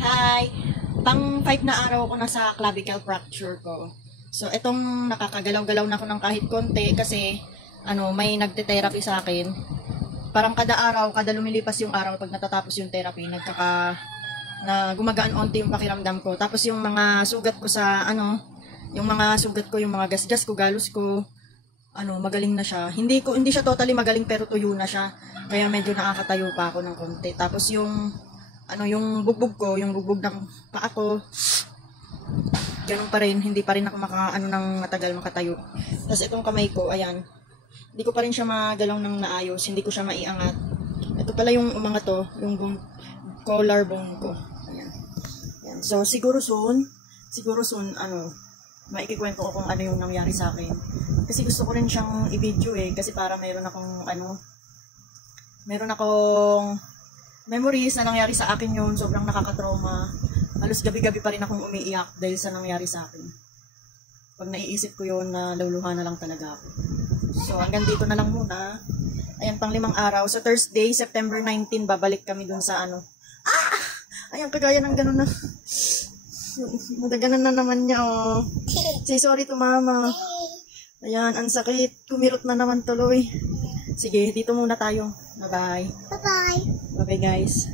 Hi! Pang 5 na araw ko na sa clavicle fracture ko. So, itong nakakagalaw-galaw na ako ng kahit konti kasi may nagte-therapy sa akin. Parang kada araw, kada lumilipas yung araw pag natatapos yung therapy, na gumagaan onti yung pakiramdam ko. Tapos yung mga sugat ko yung mga gasgas ko, galos ko, magaling na siya. Hindi siya totally magaling pero tuyo na siya. Kaya medyo nakakatayo pa ako ng konti. Tapos yung bugbog ng paa ko, ganun pa rin, hindi pa rin ako matagal makatayo. Tapos itong kamay ko, ayan, hindi ko pa rin siya magalaw ng naayos, hindi ko siya maiangat. Ito pala yung umangat to, yung collarbone ko. Ayan. Ayan. So, siguro soon, maikikwento ko kung ano yung nangyari sa akin. Kasi gusto ko rin siyang i-video kasi para meron akong memories na nangyari sa akin yun, sobrang nakakatrauma. Halos gabi-gabi pa rin akong umiiyak dahil sa nangyari sa akin. Pag naiisip ko yun, naluluha na lang talaga ako. So, hanggang dito na lang muna. Ayan, pang 5 araw. So, Thursday, September 19, babalik kami dun sa Ayan, kagaya ng ganun na. Madaganan na naman niya, oh. Say sorry to mama. Ayan, ang sakit. Kumirot na naman tuloy. Sige, dito muna tayo. Bye-bye. Bye-bye. Bye-bye, guys.